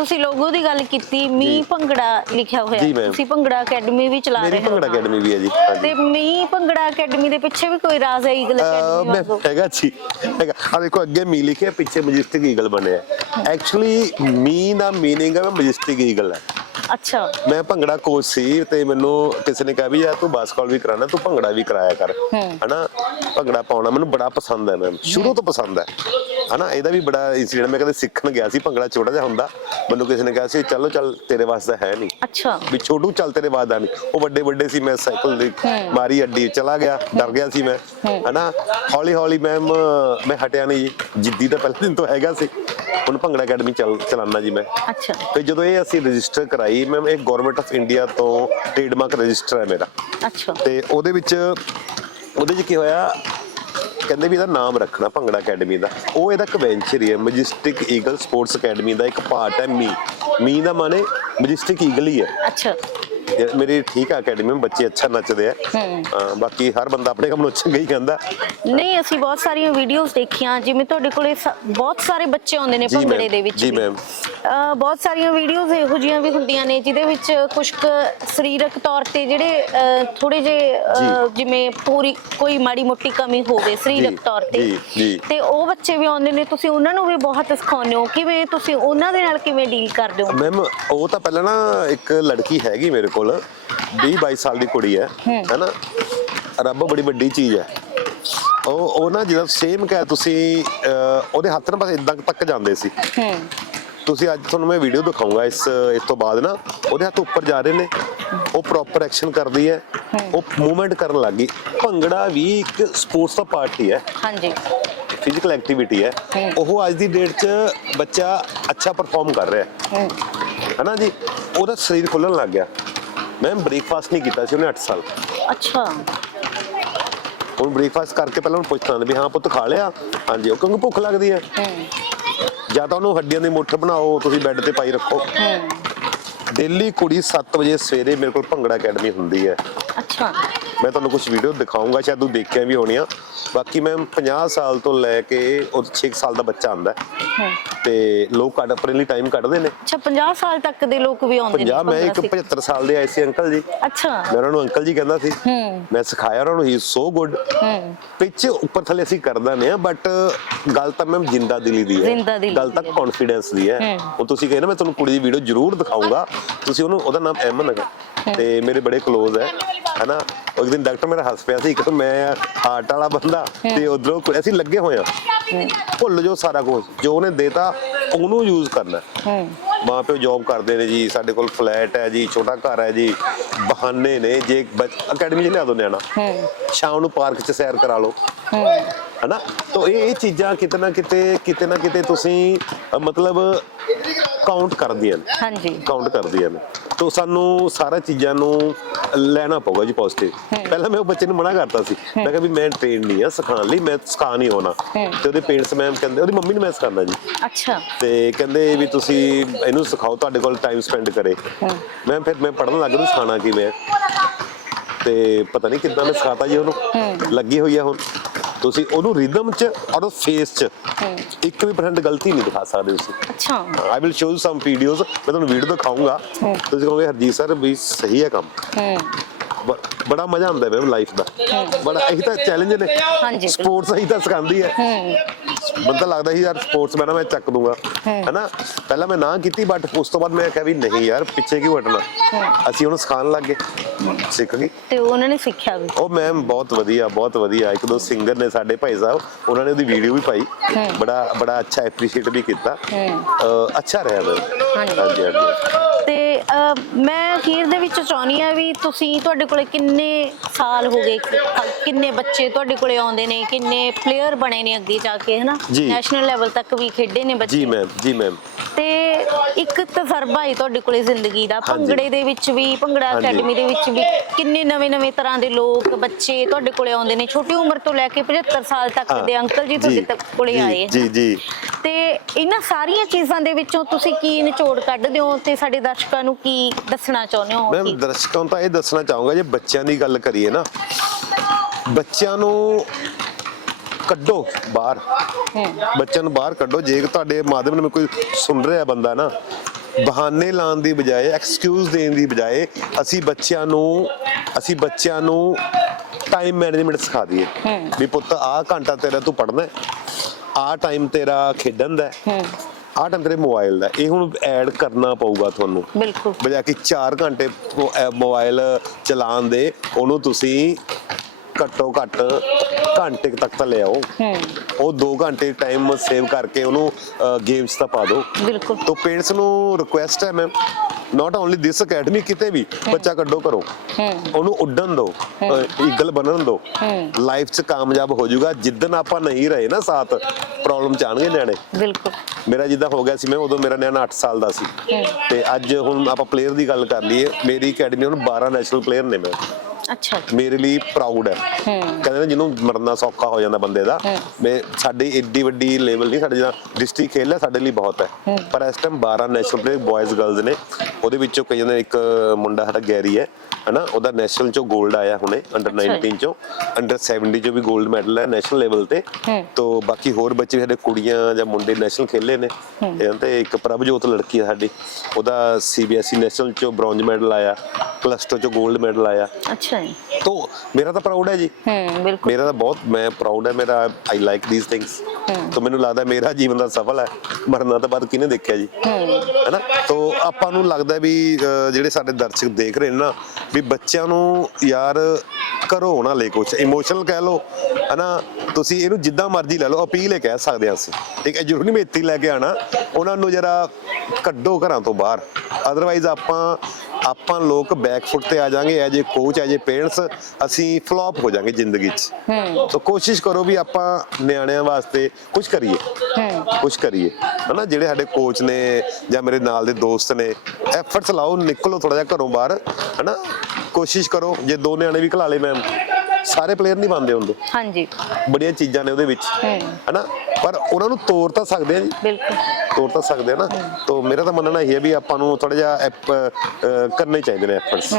ਤੁਸੀਂ ਲੋਗੋ ਦੀ ਗੱਲ ਕੀਤੀ ਮੀ ਭੰਗੜਾ ਲਿਖਿਆ ਹੋਇਆ। ਜੀ, ਹੈ। ma'am। ਤੁਸੀਂ ਭੰਗੜਾ ਅਕੈਡਮੀ ਵੀ ਚਲਾ ਮੇਰੀ ਰਹੇ ਹੋ। ਭੰਗੜਾ। ਅਕੈਡਮੀ ਵੀ ਹੈ ਜੀ ਤੇ ਮੀ ਭੰਗੜਾ ਅਕੈਡਮੀ ਦੇ ਪਿੱਛੇ ਵੀ ਕੋਈ ਰਾਜ਼ ਹੈ ਈਗਲ ਅਹ ਅਕੈਡਮੀ ਮੈਂ ਵਾਂਗੂ? ਹੈਗਾ ਜੀ ਹੈਗਾ। ਆ ਦੇਖੋ ਅੱਗੇ ਮੀ ਲਿਖਿਆ ਪਿੱਛੇ ਮੈਜਿਸਟਿਕ ਈਗਲ ਬਣਿਆ। ਐਕਚੁਅਲੀ ਮੀ ਦਾ ਮੀਨਿੰਗ ਹੈ ਮੈਜਿਸਟਿਕ ਈਗਲ ਹੈ। ਅੱਛਾ। ਮੈਂ ਭੰਗੜਾ ਕੋਚ ਸੀ ਤੇ ਮੈਨੂੰ ਕਿਸੇ ਨੇ ਕਿਹਾ ਵੀ ਯਾਰ ਤੂੰ ਬਾਸਕਟਬਾਲ ਵੀ ਕਰਾਣਾ ਤੂੰ ਭੰਗੜਾ ਵੀ ਕਰਾਇਆ ਕਰ। ਹਨਾ? ਭੰਗੜਾ ਪਾਉਣਾ ਮੈਨੂੰ ਬੜਾ ਪਸੰਦ ਹੈ ਮੈਮ ਸ਼ੁਰੂ ਤੋਂ ਪਸੰਦ ਹੈ। ਹਨਾ ਇਹਦਾ ਵੀ ਬੜਾ ਇਨਸੀਡੈਂਟ ਮੈਂ ਕਦੇ ਸਿੱਖਣ ਗਿਆ ਸੀ ਭੰਗੜਾ ਛੋਟਾ ਜਿਹਾ ਹੁੰਦਾ ਮੈਨੂੰ ਕਿਸੇ ਨੇ ਕਿਹਾ ਸੀ ਚਲੋ ਚੱਲ ਤੇਰੇ ਵਾਸਤੇ ਹੈ ਨਹੀਂ ਅੱਛਾ। ਵੀ ਛੋਟੂ ਚੱਲ ਤੇਰੇ ਬਾਅਦ ਨਹੀਂ ਉਹ ਵੱਡੇ ਵੱਡੇ ਸੀ ਮੈਂ ਸਾਈਕਲ ਦੀ ਮਾਰੀ ਅੱਡੀ ਚਲਾ ਗਿਆ ਡਰ ਗਿਆ ਸੀ ਮੈਂ ਹਨਾ। ਹੌਲੀ ਹੌਲੀ ਮੈਮ ਮੈਂ ਹਟਿਆ ਨਹੀਂ ਜੀ ਜਿੱਦੀ ਤਾਂ ਪਹਿਲੇ ਦਿਨ ਤੋਂ ਹੈਗਾ ਸੀ। ਹੁਣ ਭੰਗੜਾ ਅਕੈਡਮੀ ਚੱਲ ਚਲਾਨਾ ਜੀ ਮੈਂ। ਅੱਛਾ। ਤੇ ਜਦੋਂ ਇਹ ਅਸੀਂ ਰਜਿਸਟਰ ਕਰਾਈ ਮੈਮ ਇਹ ਗਵਰਨਮੈਂਟ ਆਫ ਇੰਡੀਆ ਤੋਂ ਟ੍ਰੇਡਮਾਰਕ ਰਜਿਸਟਰ ਹੈ ਮੇਰਾ। ਅੱਛਾ। ਤੇ ਉਹਦੇ ਵਿੱਚ ਉਹਦੇ 'ਚ ਕੀ ਹੋਇਆ ਕਹਿੰਦੇ ਵੀ ਇਹਦਾ ਨਾਮ ਰੱਖਣਾ ਭੰਗੜਾ ਅਕੈਡਮੀ ਦਾ। ਉਹ ਇਹਦਾ ਇੱਕ ਵੈਂਚਰ ਹੀ ਹੈ ਮੈਜਿਸਟਿਕ ਈਗਲ ਸਪੋਰਟਸ ਅਕੈਡਮੀ ਦਾ ਇੱਕ ਪਾਰਟ ਹੈ ਮੀ। ਮੀ ਦਾ ਮਾਨੇ ਮੈਜਿਸਟਿਕ ਈਗਲ ਹੀ ਹੈ। ਅੱਛਾ। ਇਹ ਮੇਰੀ ਠੀਕ ਆ ਅਕੈਡਮੀ ਵਿੱਚ ਬੱਚੇ ਅੱਛਾ ਨੱਚਦੇ ਆ। ਹਾਂ, ਬਾਕੀ ਹਰ ਬੰਦਾ ਆਪਣੇ ਕੰਮ ਨੂੰ ਚੰਗਾ ਹੀ ਕਹਿੰਦਾ। ਨਹੀਂ ਅਸੀਂ ਬਹੁਤ ਸਾਰੀਆਂ ਵੀਡੀਓਜ਼ ਦੇਖੀਆਂ ਜਿਵੇਂ ਤੁਹਾਡੇ ਕੋਲੇ ਸ- ਬਹੁਤ ਸਾਰੇ ਬੱਚੇ ਆਉਂਦੇ ਨੇ ਜੀ ਭੰਗੜੇ ਦੇ ਵਿੱਚ ਜੀ ਵੀ। ਅਹ ਬਹੁਤ ਸਾਰੀਆਂ ਵੀਡੀਓਜ਼ ਇਹੋ ਜਿਹੀਆਂ ਵੀ ਹੁੰਦੀਆਂ ਨੇ ਜਿਹਦੇ ਵਿੱਚ ਕੁਝ ਕੁ ਸਰੀਰਕ ਤੌਰ ਤੇ ਜਿਹੜੇ ਥੋੜੇ ਜੇ। ਜਿਵੇਂ ਪੂਰੀ ਕੋਈ ਮਾੜੀ ਮੋਟੀ ਕਮੀ ਹੋਵੇ ਸਰੀਰਕ ਜੀ, ਤੌਰ ਤੇ ਜੀ, ਜੀ। ਤੇ ਉਹ ਬੱਚੇ ਵੀ ਆਉਂਦੇ ਨੇ ਤੁਸੀਂ ਉਹਨਾਂ ਨੂੰ ਵੀ ਬਹੁਤ ਸਿਖਾਉਂਦੇ ਹੋ ਕਿਵੇਂ ਤੁਸੀਂ ਉਹਨਾਂ ਦੇ ਨਾਲ ਕਿਵੇਂ ਡੀਲ ਕਰਦੇ ਹੋ? ਮੈਮ ਉਹ ਤਾਂ ਪਹਿਲਾਂ ਨਾ ਇੱਕ ਲੜਕੀ ਹੈਗੀ ਮੇਰੇ ਕੋਲ 20 22 ਸਾਲ ਦੀ ਕੁੜੀ ਹੈ ਹੈਨਾ? ਰੱਬ ਬੜੀ ਵੱਡੀ ਚੀਜ਼ ਹੈ। ਉਹ ਉਹ ਨਾ ਜਦੋਂ ਸੇਮ ਕਹਿ ਤੁਸੀਂ ਉਹਦੇ ਹੱਥ ਨਾਲ ਬਸ ਇਦਾਂ ਤੱਕ ਜਾਂਦੇ ਸੀ। ਤੁਸੀਂ ਅੱਜ ਤੁਹਾਨੂੰ ਮੈਂ ਵੀਡੀਓ ਦਿਖਾਉਂਗਾ ਇਸ ਇਸ ਤੋਂ ਬਾਅਦ ਨਾ ਉਹਦੇ ਹੱਥ ਉੱਪਰ ਜਾ ਰਹੇ ਨੇ। ਉਹ ਪ੍ਰੋਪਰ ਐਕਸ਼ਨ ਕਰਦੀ ਹੈ। ਉਹ ਮੂਵਮੈਂਟ ਕਰਨ ਲੱਗੀ ਭੰਗੜਾ ਵੀ ਇੱਕ ਸਪੋਰਟਸ ਦਾ ਪਾਰਟ ਹੀ ਹੈ। ਹਾਂਜੀ। ਫਿਜ਼ੀਕਲ ਐਕਟੀਵਿਟੀ ਹੈ। ਉਹ ਅੱਜ ਦੀ ਡੇਟ 'ਚ ਬੱਚਾ ਅੱਛਾ ਪਰਫਾਰਮ ਕਰ ਰਿਹਾ ਹੈ। ਹਨਾ ਜੀ? ਉਹਦਾ ਸਰੀਰ ਖੁੱਲਣ ਲੱਗ ਗਿਆ। ਮੈਂ ਬ੍ਰੇਕਫਾਸਟ ਨਹੀਂ ਕੀਤਾ ਸੀ ਉਹਨੇ 8 ਸਾਲ। ਅੱਛਾ। ਹੁਣ ਬ੍ਰੇਕਫਾਸਟ ਕਰਕੇ ਪਹਿਲਾਂ ਉਹਨੂੰ ਪੁੱਛਣਾ ਵੀ ਹਾਂ ਪੁੱਤ ਖਾ ਲਿਆ? ਹਾਂਜੀ ਉਹ ਕਿਉਂਕਿ ਭੁੱਖ ਲੱਗਦੀ ਹੈ। ਜਾਂ ਤਾਂ ਉਹਨੂੰ ਹੱਡੀਆਂ ਦੇ ਮੁੱਠ ਬਣਾਓ ਤੁਸੀਂ ਬੈੱਡ ਤੇ ਪਾਈ ਰੱਖੋ। ਡੇਲੀ ਕੁੜੀ 7 ਵਜੇ ਸਵੇਰੇ ਮੇਰੇ ਕੋਲ ਭੰਗੜਾ ਅਕੈਡਮੀ ਹੁੰਦੀ ਹੈ। ਅੱਛਾ। ਮੈਂ ਤੁਹਾਨੂੰ ਕੁਝ ਵੀਡੀਓ ਦਿਖਾਉਂਗਾ ਸ਼ਾਇਦ ਤੂੰ ਦੇਖਿਆ ਵੀ ਹੋਣੀਆਂ ਬਾਕੀ ਮੈਂ 50 ਸਾਲ ਤੋਂ ਲੈ ਕੇ ਉਹ 6 ਸਾਲ ਦਾ ਬੱਚਾ ਆਂਦਾ। ਤੇ ਲੋਕ ਕੱਢ ਆਪਣੇ ਲਈ ਟਾਈਮ ਕੱਢਦੇ ਨੇ। ਅੱਛਾ 50 ਸਾਲ ਤੱਕ ਦੇ ਲੋਕ ਵੀ ਆਉਂਦੇ ਨੇ 50 ਮੈਂ ਇੱਕ ਭੰਗੜਾ ਸਿੱਖ- 75 ਸਾਲ ਦੇ ਆਏ ਸੀ ਅੰਕਲ ਜੀ। ਅੱਛਾ। ਮੈਂ ਉਹਨਾਂ ਨੂੰ ਅੰਕਲ ਜੀ ਕਹਿੰਦਾ ਸੀ। ਹੂੰ। ਮੈਂ ਸਿਖਾਇਆ ਉਹਨਾਂ ਨੂੰ ਹੀ ਸੋ ਗੁੱਡ ਹੂੰ। ਪਿੱਛੇ ਉੱਪਰ ਥੱਲੇ ਅਸੀਂ ਕਰਦਾ ਨੇ ਬਟ ਗੱਲ ਤਾਂ ਮੈਮ ਜਿੰਦਾ ਦਿਲੀ ਦੀ ਹੈ। ਜ਼ਿੰਦਾ ਦਿਲੀ ਗੱਲ ਤਾਂ ਹੈ। ਕੌਨਫੀਡੈਂਸ ਦੀ ਹੈ। ਹੁਣ ਤੁਸੀਂ ਕਹੇ ਨਾ ਮੈਂ ਤੁਹਾਨੂੰ ਕੁੜੀ ਦੀ ਵੀਡੀਓ ਜ਼ਰੂਰ ਦਿਖਾਊਂਗਾ। ਤੁਸੀਂ ਉਹਨੂੰ ਉਹਦਾ ਨਾਮ ਐਮਨ ਹੈ। ਤੇ ਮੇਰੇ ਬੜੇ ক্লোਜ਼ ਹੈ। ਹਨਾ? ਉਹ ਇੱਕ ਦਿਨ ਡਾਕਟਰ ਮੇਰਾ ਹੱਸ ਪਿਆ ਸੀ ਕਿ ਮੈਂ ਹਾਰਟ ਵਾਲਾ ਬੰਦਾ ਤੇ ਉਧਰੋਂ ਅਸੀਂ ਲੱਗੇ ਹੋਏ ਆ ਭੁੱਲ ਜੋ ਸਾਰਾ ਕੁਝ ਜੋ ਉਹਨੇ ਦੇਤਾ ਉਹਨੂੰ ਯੂਜ਼ ਕਰਨਾ ਹੂੰ। ਮਾਂ ਪਿਓ ਜੌਬ ਕਰਦੇ ਨੇ ਜੀ ਸਾਡੇ ਕੋਲ ਫਲੈਟ ਹੈ ਜੀ ਛੋਟਾ ਘਰ ਹੈ ਜੀ ਬਹਾਨੇ ਨੇ ਜੇ ਅਕੈਡਮੀ 'ਚ ਲਿਆ ਦੋ ਨਿਆਣਾ। ਸ਼ਾਮ ਨੂੰ ਪਾਰਕ 'ਚ ਸੈਰ ਕਰਾ ਲਓ। ਹਨਾ? ਤਾਂ ਇਹ ਇਹ ਚੀਜ਼ਾਂ ਕਿਤੇ ਨਾ ਕਿਤੇ ਕਿਤੇ ਨਾ ਕਿਤੇ ਤੁਸੀਂ ਅ, ਮਤਲਬ ਕਾਊਂਟ ਕਰਦੀਆਂ ਨੇ। ਹਾਂਜੀ। ਕਾਊਂਟ ਕਰਦੀਆਂ ਨੇ। ਤਾਂ ਸਾਨੂੰ ਸਾਰਾ ਚੀਜ਼ਾਂ ਨੂੰ ਲੈਣਾ ਪਊਗਾ ਜੀ ਪੋਜ਼ਿਟਿਵ ਪਹਿਲਾਂ ਮੈਂ ਉਹ ਬੱਚੇ ਨੂੰ ਮਨਾ ਕਰਤਾ ਸੀ। ਮੈਂ ਕਿਹਾ ਵੀ ਮੈਂ ਟ੍ਰੇਨ ਨਹੀਂ ਆ ਸਿਖਾਉਣ ਲਈ ਮੈਂ ਸਿਖਾ ਨਹੀਂ ਹੋਣਾ। ਤੇ ਉਹਦੇ ਪੇਰੈਂਟਸ ਮੈਮ ਕਹਿੰਦੇ ਉਹਦੀ ਮੰਮੀ ਨੂੰ ਮੈਂ ਸਿਖਾਉਂਦਾ ਜੀ। ਅੱਛਾ। ਤੇ ਕਹਿੰਦੇ ਵੀ ਤੁਸੀਂ ਇਹਨੂੰ ਸਿਖਾਓ ਤੁਹਾਡੇ ਕੋਲ ਟਾਈਮ ਸਪੈਂਡ ਕਰੇ। ਮੈਂ ਫਿਰ ਮੈਂ ਪੜਨ ਲੱਗ ਗਿਆ ਸਿਖਾਣਾ ਕਿਵੇਂ ਤੇ ਪਤਾ ਨਹੀਂ ਕਿੱਦਾਂ ਮੈਂ ਸਿਖਾਤਾ ਜੀ ਉਹਨੂੰ। ਲੱਗੀ ਹੋਈ ਆ ਹੁਣ। ਤੁਸੀਂ ਉਹਨੂੰ ਰਿਦਮ ਚ ਔਰ ਫੇਸ ਚ ਇੱਕ ਵੀ ਪਰਸੈਂਟ ਗਲਤੀ ਨਹੀਂ ਦਿਖਾ ਸਕਦੇ ਤੁਸੀਂ। ਅੱਛਾ। I will show you some videos ਮੈਂ ਤੁਹਾਨੂੰ ਵੀਡੀਓ ਦਿਖਾਉਂਗਾ ਤੁਸੀਂ ਕਹੋਗੇ ਹਰਜੀਤ ਸਰ ਵੀ ਸਹੀ ਹੈ ਕੰਮ। ਹੂੰ। ਬ- ਬੜਾ ਮਜ਼ਾ ਆਉਂਦਾ ਹੈ ਲਾਈਫ ਦਾ। ਬੜਾ ਇਹੀ ਤਾਂ ਚੈਲੰਜ ਨੇ। ਹਾਂਜੀ। ਸਪੋਰਟਸ ਇਹੀ ਤਾਂ ਸਿਖਾਉਂਦੀ ਹੈ। ਬੰਦਾ ਲੱਗਦਾ ਸੀ ਯਾਰ ਸਪੋਰਟਸ ਮੈਂ ਨਾ ਮੈਂ ਚੱਕ ਦੂੰਗਾ। ਹੈਨਾ? ਪਹਿਲਾਂ ਮੈਂ ਨਾ ਕੀਤੀ ਬਟ ਉਸ ਤੋਂ ਬਾਅਦ ਮੈਂ ਕਿਹਾ ਵੀ ਨਹੀਂ ਯਾਰ ਪਿੱਛੇ ਕਿਉਂ ਹਟਣਾ? ਅਸੀਂ ਉਹਨੂੰ ਸਿਖਾਉਣ ਲੱਗ ਗਏ। ਸਿੱਖ ਗਈ। ਤੇ ਉਹਨਾਂ ਨੇ ਸਿੱਖਿਆ ਵੀ। ਉਹ ਮੈਮ ਬਹੁਤ ਵਧੀਆ ਬਹੁਤ ਵਧੀਆ। ਇੱਕ ਦੋ ਸਿੰਗਰ ਨੇ ਸਾਡੇ ਭਾਈ ਸਾਹਿਬ ਉਹਨਾਂ ਨੇ ਉਹਦੀ ਵੀਡੀਓ ਵੀ ਪਾਈ। ਬੜਾ ਬੜਾ ਅੱਛਾ ਐਪਰੀਸ਼ੀਏਟ ਵੀ ਕੀਤਾ। ਅਹ ਅੱਛਾ ਰਿਹਾ ਮੈਮ ਹਾਂਜੀ। ਹਾਂਜੀ। ਮੈਂ ਅਖੀਰ ਦੇ ਵਿੱਚ ਚਾਹੁੰਦੀ ਆ ਵੀ ਤੁਸੀਂ ਤੁਹਾਡੇ ਕੋਲੇ ਕਿੰਨੇ ਸਾਲ ਹੋ ਗਏ ਕਿੰਨੇ ਬੱਚੇ ਤੁਹਾਡੇ ਕੋਲੇ ਆਉਂਦੇ ਨੇ ਕਿੰਨੇ ਪਲੇਅਰ ਬਣੇ ਨੇ ਅੱਗੇ ਜਾ ਕੇ ਹਨਾ। ਨੈਸ਼ਨਲ ਲੈਵਲ ਤੱਕ ਵੀ ਖੇਡੇ ਨੇ ਬੱਚੇ। ਜੀ ਮੈਮ ਜੀ ਮੈਮ ਤੇ ਇੱਕ ਤਜਰਬਾ ਹੈ ਤੁਹਾਡੇ ਕੋਲੇ ਜ਼ਿੰਦਗੀ ਦਾ। ਭੰਗੜੇ ਦੇ ਵਿੱਚ ਵੀ ਭੰਗੜਾ। ਅਕੈਡਮੀ ਦੇ ਵਿੱਚ ਵੀ ਕਿੰਨੇ ਨਵੇਂ-ਨਵੇਂ ਤਰ੍ਹਾਂ ਦੇ ਲੋਕ ਬੱਚੇ ਤੁਹਾਡੇ ਕੋਲੇ ਆਉਂਦੇ ਨੇ? ਛੋਟੀ ਉਮਰ ਤੋਂ ਲੈ ਕੇ 75 ਸਾਲ ਤੱਕ। ਦੇ ਅੰਕਲ ਜੀ ਤੁਹਾਡੇ ਤੱਕ ਕੋਲੇ ਆਏ ਜੀ ਜੀ। ਤੇ ਇਹਨਾਂ ਸਾਰੀਆਂ ਚੀਜ਼ਾਂ ਦੇ ਵਿੱਚੋਂ ਤੁਸੀਂ ਕੀ ਨਿਚੋੜ ਕੱਢਦੇ ਹੋ ਤੇ ਸਾਡੇ ਦਰਸ਼ਕਾਂ ਨੂੰ ਕੀ ਦੱਸਣਾ ਚਾਹੁੰਦੇ ਹੋ? ਕੀ- ਦਰਸ਼ਕਾਂ ਨੂੰ ਤਾਂ ਇਹ ਦੱਸਣਾ ਚਾਹੂੰਗਾ ਜੇ ਬੱਚਿਆਂ ਦੀ ਗੱਲ ਕਰੀਏ ਨਾ ਬੱਚਿਆਂ ਨੂੰ ਕੱਢੋ ਬਾਹਰ। ਬੱਚਿਆਂ ਨੂੰ ਬਾਹਰ ਕੱਢੋ। ਜੇ ਤੁਹਾਡੇ ਮਾਧਿਅਮ ਨਾਲ ਕੋਈ ਸੁਣ ਰਿਹਾ ਬੰਦਾ ਨਾ ਬਹਾਨੇ ਲਾਉਣ ਦੀ ਬਜਾਏ ਐਕਸਕਿਊਜ਼ ਦੇਣ ਦੀ ਬਜਾਏ ਅਸੀਂ ਬੱਚਿਆਂ ਨੂੰ ਅਸੀਂ ਬੱਚਿਆਂ ਨੂੰ ਟਾਈਮ ਮੈਨੇਜਮੈਂਟ ਸਿਖਾ ਦਈਏ। ਵੀ ਪੁੱਤ ਆਹ ਘੰਟਾ ਤੇਰਾ ਤੂੰ ਪੜ੍ਹਨਾ ਹੈ। ਆਹ ਟਾਈਮ ਤੇਰਾ ਖੇਡਣ ਦਾ ਹੈ। ਆਹ ਟਾਈਮ ਤੇਰੇ ਮੋਬਾਈਲ ਦਾ। ਇਹ ਹੁਣ ਐਡ ਕਰਨਾ ਪਊਗਾ ਤੁਹਾਨੂੰ। ਬਿਲਕੁਲ। ਬਜਾ ਕਿ 4 ਘੰਟੇ ਮੋਬਾਈਲ ਚਲਾਉਣ ਦੇ ਉਹਨੂੰ ਤੁਸੀਂ ਘੱਟੋ ਘੱਟ ਘੰਟੇ ਤੱਕ ਤਾਂ ਲਿਆਓ ਉਹ 2 ਘੰਟੇ ਟਾਈਮ ਸੇਵ ਕਰਕੇ ਉਹਨੂੰ ਗੇਮਸ ਤਾਂ ਪਾ ਦਿਓ। ਬਿਲਕੁਲ। ਤੋ ਪੇਰੈਂਟਸ ਨੂੰ ਰਿਕੁਐਸਟ ਹੈ ma'am not only this academy ਕਿਤੇ ਵੀ ਬੱਚਾ ਕੱਢੋ ਕਰੋ ਉਹਨੂੰ ਉੱਡਣ ਦਿਓ ਈਗਲ ਬਣਨ ਦਿਓ। ਲਾਈਫ 'ਚ ਕਾਮਯਾਬ ਹੋ ਜਾਊਗਾ ਜਿੱਦਨ ਆਪਾਂ ਨਹੀਂ ਰਹੇ ਨਾ ਸਾਥ ਪ੍ਰੋਬਲਮ ਚਾਣਗੇ ਨਿਆਣੇ। ਬਿਲਕੁਲ। ਮੇਰਾ ਜਿੱਦਾਂ ਹੋ ਗਿਆ ਸੀ ਮੈਂ ਉਦੋਂ ਮੇਰਾ ਨਿਆਣਾ 8 ਸਾਲ ਦਾ ਸੀ। ਤੇ ਅੱਜ ਹੁਣ ਆਪਾਂ ਪਲੇਅਰ ਦੀ ਗੱਲ ਕਰ ਲਈਏ ਮੇਰੀ ਅਕੈਡਮੀ ਹੁਣ 12 ਨੈਸ਼ਨਲ ਪਲੇਅਰ ਨੇ ਮੈਂ। ਅੱਛਾ ਮੇਰੇ ਲਈ ਪ੍ਰਾਊਡ ਹੈ। ਕਹਿੰਦੇ ਨੇ ਜਿਹਨੂੰ ਮਰਨਾ ਸੌਖਾ ਹੋ ਜਾਂਦਾ ਬੰਦੇ ਦਾ ਮੈਂ ਸਾਡੀ ਏਡੀ ਵੱਡੀ ਲੈਵਲ ਨਹੀਂ ਸਾਡੇ ਜਿਹੜਾ ਡਿਸਟ੍ਰਿਕਟ ਖੇਲ ਹੈ ਸਾਡੇ ਲਈ ਬਹੁਤ ਹੈ। ਪਰ ਇਸ time 12 national player boys girls ਨੇ ਉਹਦੇ ਵਿੱਚੋਂ ਕਈਆਂ ਦੇ ਇੱਕ ਮੁੰਡਾ ਸਾਡਾ ਗੈਰੀ ਹੈ ਹਨਾ? ਉਹਦਾ ਨੈਸ਼ਨਲ ਚੋਂ 골ਡ ਆਇਆ ਹੁਣੇ ਅੰਡਰ 19 ਚੋਂ। ਅੰਡਰ 70 ਚੋਂ ਵੀ 골ਡ ਮੈਡਲ ਹੈ ਨੈਸ਼ਨਲ ਲੈਵਲ ਤੇ। ਤੋਂ ਬਾਕੀ ਹੋਰ ਬੱਚੇ ਸਾਡੇ ਕੁੜੀਆਂ ਜਾਂ ਮੁੰਡੇ ਨੈਸ਼ਨਲ ਖੇਲੇ ਨੇ। ਇਹਨਾਂ ਤੇ ਇੱਕ ਪ੍ਰਭਜੋਤ ਲੜਕੀ ਹੈ ਸਾਡੀ। ਉਹਦਾ ਸੀਬੀਐਸਈ ਨੈਸ਼ਨਲ ਚੋਂ ਬ੍ਰੌਂਜ ਮੈਡਲ ਆਇਆ ਪਲੱਸ 2 ਚੋਂ 골ਡ ਮੈਡਲ ਆਇਆ। ਅੱਛਾ ਜੀ। ਤੋਂ ਮੇਰਾ ਤਾਂ ਪ੍ਰਾਊਡ ਹੈ ਜੀ। ਹੂੰ ਬਿਲਕੁਲ। ਮੇਰਾ ਤਾਂ ਬਹੁਤ ਮੈਂ ਪ੍ਰਾਊਡ ਹੈ ਮੇਰਾ ਆਈ ਲਾਈਕ ਥੀਸ ਥਿੰਗਸ ਤਾਂ ਮੈਨੂੰ ਲੱਗਦਾ ਮੇਰਾ ਜੀਵਨ ਦਾ ਸਫਲ ਹੈ। ਮਰਨਾ ਤਾਂ ਬਾਅਦ ਕਿਹਨੇ ਦੇਖਿਆ ਜੀ? ਹੈਨਾ? ਤੋਂ ਆਪਾਂ ਨੂੰ ਲੱਗਦਾ ਵੀ ਜਿਹੜੇ ਸਾਡੇ ਦਰਸ਼ਕ ਦੇਖ ਰਹੇ ਨੇ ਨਾ ਵੀ ਬੱਚਿਆਂ ਨੂੰ ਯਾਰ ਕਰੋ ਨਾ ਲੈ ਕੁਛ ਇਮੋਸ਼ਨਲ ਕਹਿ ਲਓ। ਹੈਨਾ? ਤੁਸੀਂ ਇਹਨੂੰ ਜਿੱਦਾਂ ਮਰਜ਼ੀ ਲੈ ਲਓ ਅਪੀਲ ਇਹ ਕਹਿ ਸਕਦੇ ਹਾਂ ਅਸੀਂ। ਠੀਕ ਹੈ ਜ਼ਰੂਰੀ ਨਹੀਂ ਮੈਂ ਇੱਥੇ ਹੀ ਲੈ ਕੇ ਆਣਾ ਉਹਨਾਂ ਨੂੰ ਜਰਾ ਕੱਢੋ ਘਰਾਂ ਤੋਂ ਬਾਹਰ। ਅਦਰਵਾਈਜ਼ ਆਪਾਂ ਆਪਾਂ ਲੋਕ ਬੈਕ ਫੁੱਟ ਤੇ ਆ ਜਾਾਂਗੇ as a coach as a parents ਅਸੀਂ ਫਲॉप ਹੋ ਜਾਾਂਗੇ ਜ਼ਿੰਦਗੀ 'ਚ। ਤਾਂ ਕੋਸ਼ਿਸ਼ ਕਰੋ ਵੀ ਆਪਾਂ ਨਿਆਣਿਆਂ ਵਾਸਤੇ ਕੁਝ ਕਰੀਏ। ਕੁਝ ਕਰੀਏ। ਹਨਾ ਜਿਹੜੇ ਸਾਡੇ ਕੋਚ ਨੇ ਜਾਂ ਮੇਰੇ ਨਾਲ ਦੇ ਦੋਸਤ ਨੇ ਐਫਰਟਸ ਲਾਓ ਨਿਕਲੋ ਥੋੜਾ ਜਿਹਾ ਘਰੋਂ ਬਾਹਰ। ਹਨਾ ਕੋਸ਼ਿਸ਼ ਕਰੋ ਜੇ ਦੋ ਨਿਆਣੇ ਵੀ ਖਿਲਾ ਲੇ ਮੈਮ ਸਾਰੇ ਪਲੇਅਰ ਨਹੀਂ ਬਣਦੇ ਹੁੰਦੇ। ਹਾਂਜੀ। ਬੜੀਆਂ ਚੀਜ਼ਾਂ ਨੇ ਉਹਦੇ ਵਿੱਚ। ਹਨਾ ਪਰ ਉਹਨਾਂ ਨੂੰ ਤੋੜ ਤਾਂ ਸਕਦੇ ਆ ਜੀ। ਬਿਲਕੁਲ। ਤੋੜ ਤਾਂ ਸਕਦੇ ਆ ਨਾ। ਤਾਂ ਮੇਰਾ ਤਾਂ ਮੰਨਣਾ ਇਹ ਹੈ ਵੀ ਆਪਾਂ ਨੂੰ ਥੋੜਾ ਜਿਹਾ ਐਪ- ਕਰਨੇ ਚਾਹੀਦੇ ਨੇ ਐਫਰਟਸ